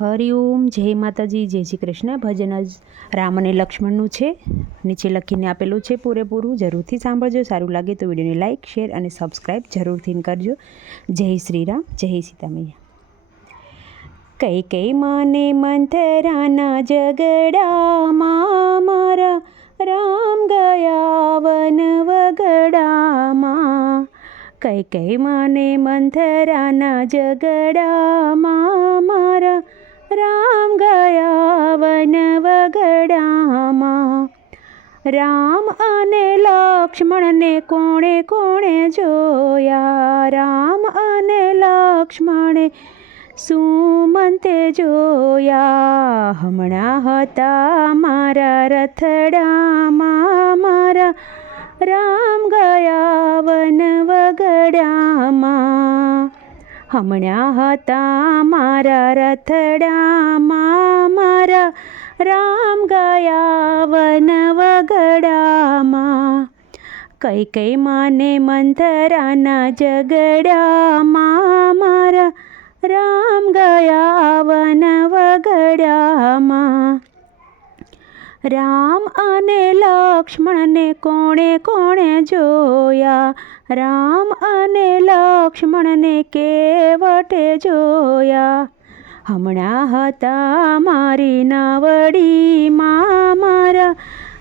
હરિઓમ જય માતાજી, જય શ્રી કૃષ્ણ. ભજન જ રામ અને લક્ષ્મણનું છે. નીચે લખીને આપેલું છે પૂરેપૂરું. જરૂરથી સાંભળજો. સારું લાગે તો વિડીયોને લાઇક શેર અને સબસ્ક્રાઈબ જરૂરથી કરજો. જય શ્રી રામ. જય સીતામૈયા. કઈ કઈ માને મંથરાના ઝઘડામાં મારા રામ ગયા વન વગડામાં. કઈ કઈ માને મંથરાના ઝઘડામાં મારા રામ અને લક્ષ્મણને કોણે કોણે જોયા? રામ અને લક્ષ્મણે સુમંતે જોયા, હમણાં હતા મારા રથડામાં, મારા રામ ગયા વન વગડામાં. હમણાં હતા મારા રથડામાં, મારા રામ ગયા વનવગડામાં કઈ કઈ માને મંથરાના ઝઘડામાં. મારા રામ ગયા વનવગડામાં રામ અને લક્ષ્મણને કોણે કોણે જોયા? રામ અને લક્ષ્મણને કેવટે જોયા? હમણાં હતા મારી નાવડીમાં મારા.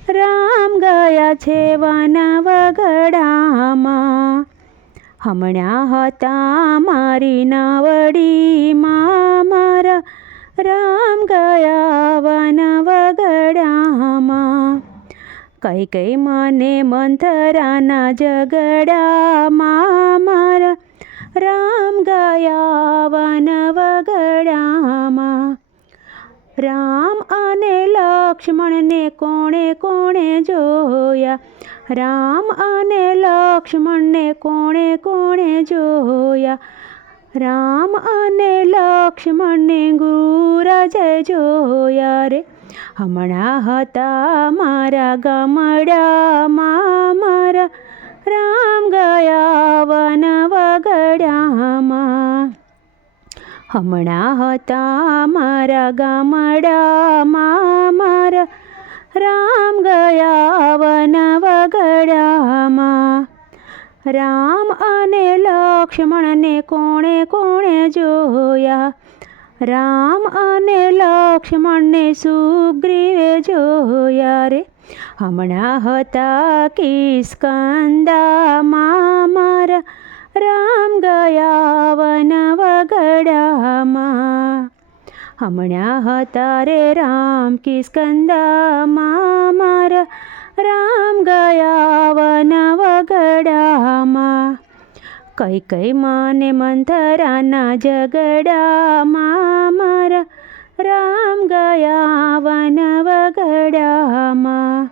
રામ ગયા છે વનવગડામાં હમણાં હતા મારી નાવડીમાં મારા. રામ ગયા વન વગડામાં. કઈ કઈ મને મંથરાના જગડામાં મારા. રામ ગયા વન વગડામાં રામ અને લક્ષ્મણને કોણે કોણે જોયા? રામ અને લક્ષ્મણને કોણે કોણે જોયા? રામ અને લક્ષ્મણને ગુરુરાજે જોયા રે. હમણાં હતા મારા ગામડામાં મારા રામ ગયા વન વગડામાં હમણાં હતા મારા ગામડામાં મારા રામ ગયા વન વગડામાં રામ અને લક્ષ્મણને કોણે કોણે જોયા? રામ અને લક્ષ્મણને સુગ્રીવે જોયા રે? હમણાં હતા કિસ્કંદામાં મારા રામ ગયા વન વગડામાં હમણાં હતા રે રામ કિસ્કંદામાં મારા રામ ગયા વન વગડામાં. કઈ કઈ માને મંથરાના ઝઘડામાં. મારા રામ ગયા વન વગડામાં.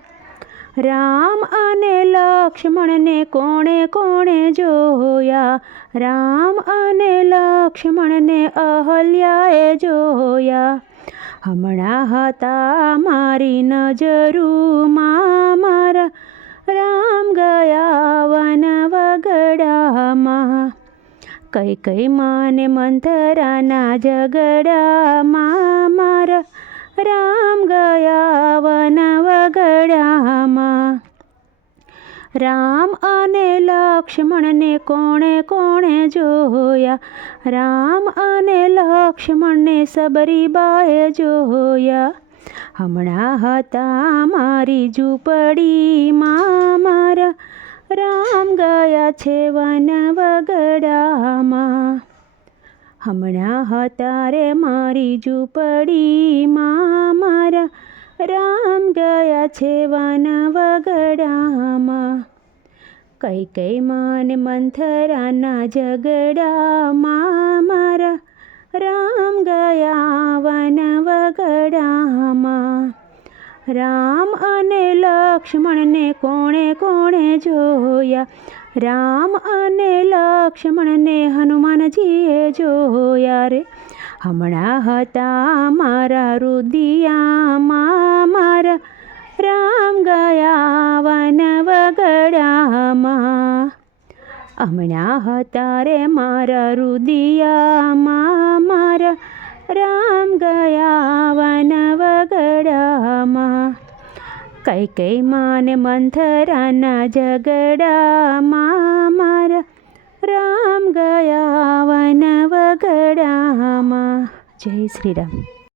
રામ અને લક્ષ્મણને કોણે કોણે જોયા? રામ અને લક્ષ્મણને અહલ્યાએ જોયા. હમણાં હતા મારી નજરુમાં મારા રામ ગયા વન વગડામાં. કઈ કઈ માને મંથરાના ઝગડામાં મારા રામ ગયા રામ અને લક્ષ્મણને કોણે કોણે જોયા? રામ અને લક્ષ્મણને સબરીબાએ જોયા. હમણાં હતા મારી ઝૂંપડીમાં મારા. રામ ગયા છે વન વગડામાં. હમણાં હતા રે મારી ઝૂંપડીમાં મારા. રામ ગયા છે વન વગડામાં. કઈ કઈ માને મંથરાના ઝગડામાં મારા રામ ગયા વન વગડામાં. રામ અને લક્ષ્મણને કોણે કોણે જોયા? રામ અને લક્ષ્મણને હનુમાનજીએ જોયા રે. હમણાં હતા મારા રુદિયામાં હમણાં હતા રે મારા રુદિયામાં મારા રામ ગયા વનવગડામાં. કઈ કઈ માને મંથરાના ઝગડામાં મારા રામ ગયા વન વગડામાં જય શ્રી રામ.